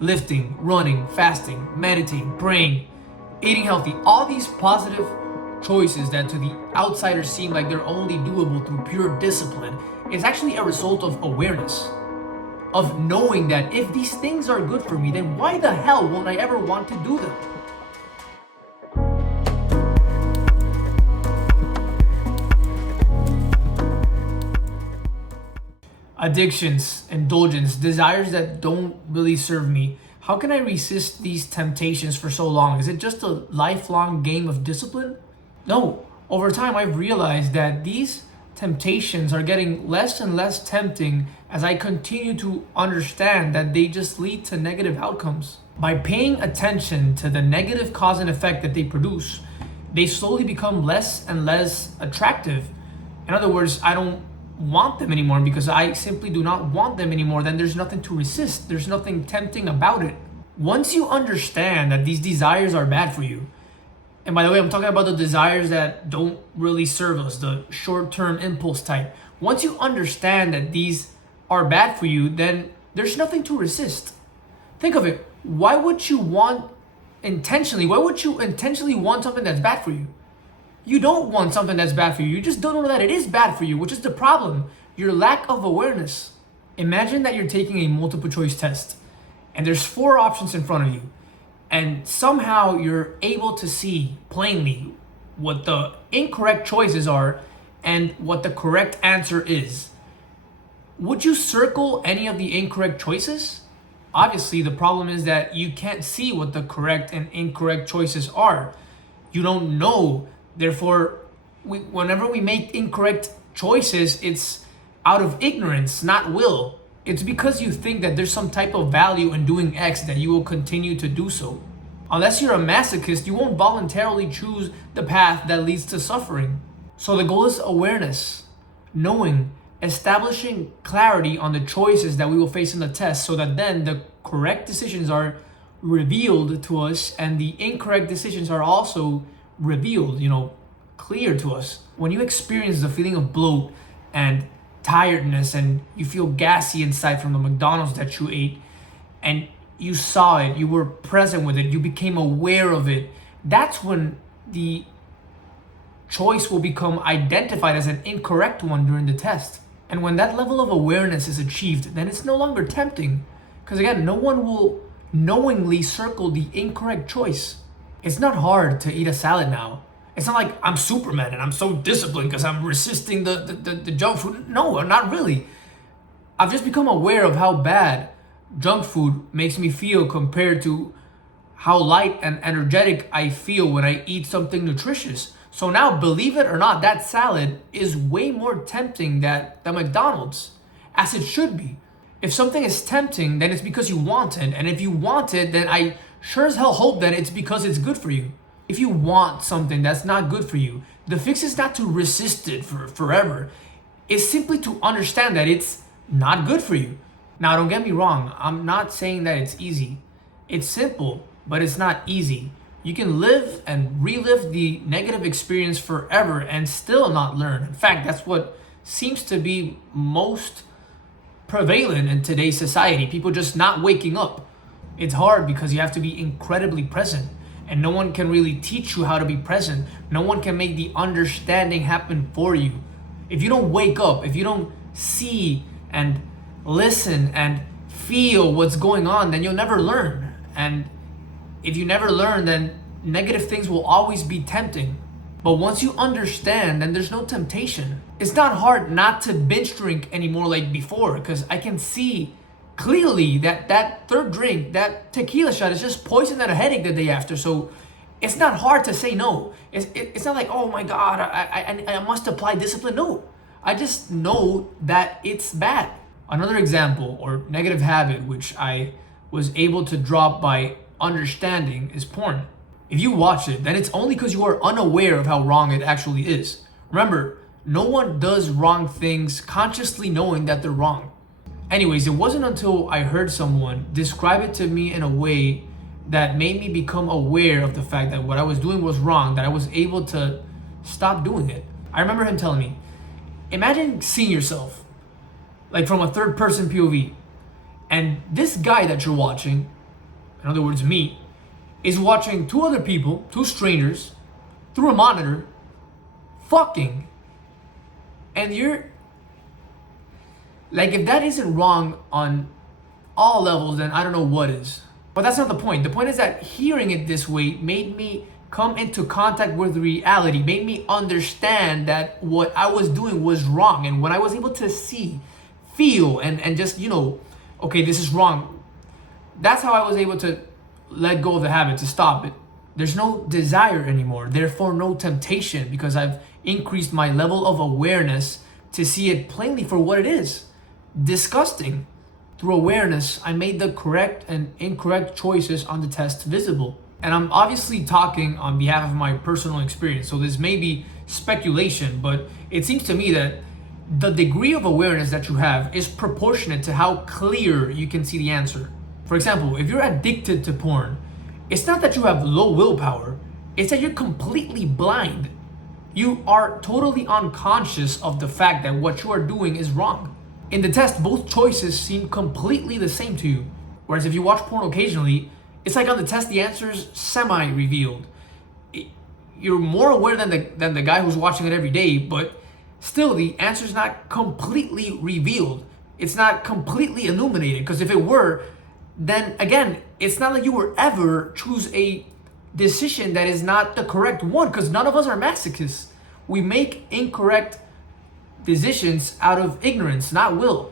Lifting, running, fasting, meditating, praying, eating healthy, all these positive choices that to the outsider seem like they're only doable through pure discipline is actually a result of awareness, of knowing that if these things are good for me, then why the hell won't I ever want to do them? Addictions, indulgence, desires that don't really serve me. How can I resist these temptations for so long? Is it just a lifelong game of discipline? No. Over time, I've realized that these temptations are getting less and less tempting as I continue to understand that they just lead to negative outcomes. By paying attention to the negative cause and effect that they produce, they slowly become less and less attractive. In other words, I don't want them anymore because I simply do not want them anymore. Then there's nothing to resist. There's nothing tempting about it. Once you understand that these desires are bad for you, and by the way, I'm talking about the desires that don't really serve us, the short-term impulse type. Once you understand that these are bad for you, then there's nothing to resist. Think of it. Why would you intentionally want something that's bad for you? You don't want something that's bad for you. You just don't know that it is bad for you, which is the problem. Your lack of awareness. Imagine that you're taking a multiple choice test and there's 4 options in front of you. And somehow you're able to see plainly what the incorrect choices are and what the correct answer is. Would you circle any of the incorrect choices? Obviously, the problem is that you can't see what the correct and incorrect choices are. You don't know. Therefore, whenever we make incorrect choices, it's out of ignorance, not will. It's because you think that there's some type of value in doing X that you will continue to do so. Unless you're a masochist, you won't voluntarily choose the path that leads to suffering. So the goal is awareness, knowing, establishing clarity on the choices that we will face in the test so that then the correct decisions are revealed to us and the incorrect decisions are also revealed, clear to us. When you experience the feeling of bloat and tiredness and you feel gassy inside from the McDonald's that you ate and you saw it, you were present with it, you became aware of it, that's when the choice will become identified as an incorrect one during the test. And when that level of awareness is achieved, then it's no longer tempting. Because again, no one will knowingly circle the incorrect choice. It's not hard to eat a salad now. It's not like I'm Superman and I'm so disciplined because I'm resisting the junk food. No, not really. I've just become aware of how bad junk food makes me feel compared to how light and energetic I feel when I eat something nutritious. So now, believe it or not, that salad is way more tempting than the McDonald's, as it should be. If something is tempting, then it's because you want it. And if you want it, then I sure as hell hope that it's because it's good for you. If you want something that's not good for you, the fix is not to resist it for forever. It's simply to understand that it's not good for you. Now, don't get me wrong. I'm not saying that it's easy. It's simple, but it's not easy. You can live and relive the negative experience forever and still not learn. In fact, that's what seems to be most prevalent in today's society. People just not waking up. It's hard because you have to be incredibly present. And no one can really teach you how to be present. No one can make the understanding happen for you. If you don't wake up, if you don't see and listen and feel what's going on, then you'll never learn. And if you never learn, then negative things will always be tempting. But once you understand, then there's no temptation. It's not hard not to binge drink anymore like before, because I can see clearly that third drink, that tequila shot is just poison and a headache the day after. So it's not hard to say no. It's not like, oh my God, I must apply discipline. No, I just know that it's bad. Another example or negative habit which I was able to drop by understanding is porn. If you watch it, then it's only because you are unaware of how wrong it actually is. Remember, no one does wrong things consciously knowing that they're wrong. Anyways, it wasn't until I heard someone describe it to me in a way that made me become aware of the fact that what I was doing was wrong, that I was able to stop doing it. I remember him telling me, imagine seeing yourself like from a third person POV. And this guy that you're watching in other words me, is watching two other people, two strangers, through a monitor, fucking, and you're like, if that isn't wrong on all levels, then I don't know what is. But that's not the point. The point is that hearing it this way made me come into contact with reality, made me understand that what I was doing was wrong. And when I was able to see, feel, and just, okay, this is wrong, that's how I was able to let go of the habit, to stop it. There's no desire anymore, therefore no temptation, because I've increased my level of awareness to see it plainly for what it is. Disgusting. Through awareness, I made the correct and incorrect choices on the test visible. And I'm obviously talking on behalf of my personal experience, so this may be speculation, but it seems to me that the degree of awareness that you have is proportionate to how clear you can see the answer. For example, if you're addicted to porn, it's not that you have low willpower, it's that you're completely blind. You are totally unconscious of the fact that what you are doing is wrong. In the test, both choices seem completely the same to you. Whereas if you watch porn occasionally, it's like on the test the answer's semi-revealed. You're more aware than the guy who's watching it every day, but still the answer's not completely revealed. It's not completely illuminated, because if it were, then again, it's not like you will ever choose a decision that is not the correct one, because none of us are masochists. We make incorrect decisions out of ignorance, not will.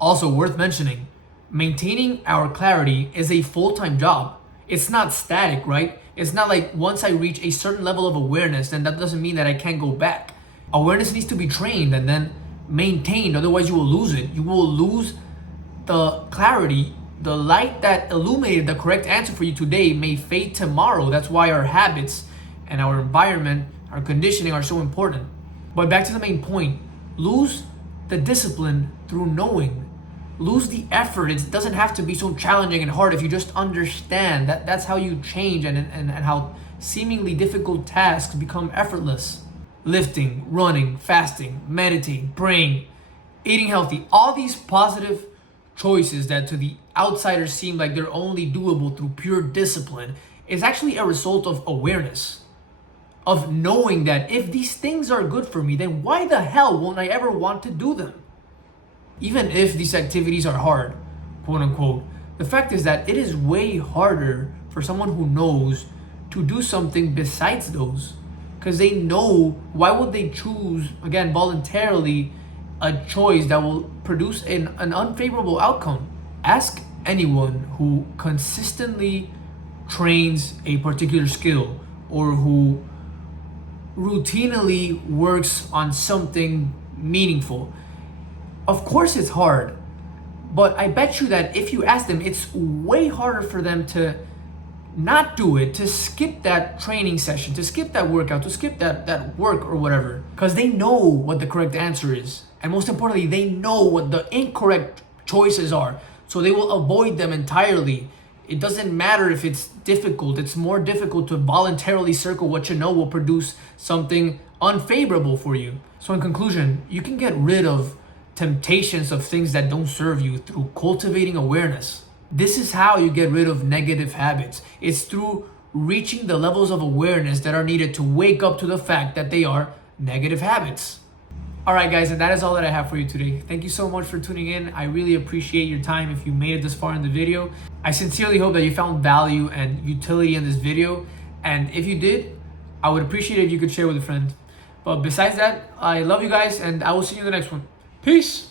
Also worth mentioning, maintaining our clarity is a full-time job. It's not static, right? It's not like once I reach a certain level of awareness, then that doesn't mean that I can't go back. Awareness needs to be trained and then maintained, otherwise you will lose it. You will lose the clarity. The light that illuminated the correct answer for you today may fade tomorrow. That's why our habits and our environment, our conditioning are so important. But back to the main point, lose the discipline through knowing. Lose the effort. It doesn't have to be so challenging and hard if you just understand that that's how you change and how seemingly difficult tasks become effortless. Lifting, running, fasting, meditating, praying, eating healthy, all these positive choices that to the outsiders seem like they're only doable through pure discipline is actually a result of awareness. Of knowing that if these things are good for me, then why the hell won't I ever want to do them? Even if these activities are hard, quote unquote, the fact is that it is way harder for someone who knows to do something besides those, because they know. Why would they choose, again, voluntarily, a choice that will produce an unfavorable outcome? Ask anyone who consistently trains a particular skill or who routinely works on something meaningful. Of course it's hard, but I bet you that if you ask them, it's way harder for them to not do it, to skip that training session, to skip that workout, to skip that work or whatever, because they know what the correct answer is. And most importantly, they know what the incorrect choices are, so they will avoid them entirely. It doesn't matter if it's difficult. It's more difficult to voluntarily circle what you know will produce something unfavorable for you. So in conclusion, you can get rid of temptations of things that don't serve you through cultivating awareness. This is how you get rid of negative habits. It's through reaching the levels of awareness that are needed to wake up to the fact that they are negative habits. All right, guys, and that is all that I have for you today. Thank you so much for tuning in. I really appreciate your time if you made it this far in the video. I sincerely hope that you found value and utility in this video. And if you did, I would appreciate it if you could share with a friend. But besides that, I love you guys, and I will see you in the next one. Peace.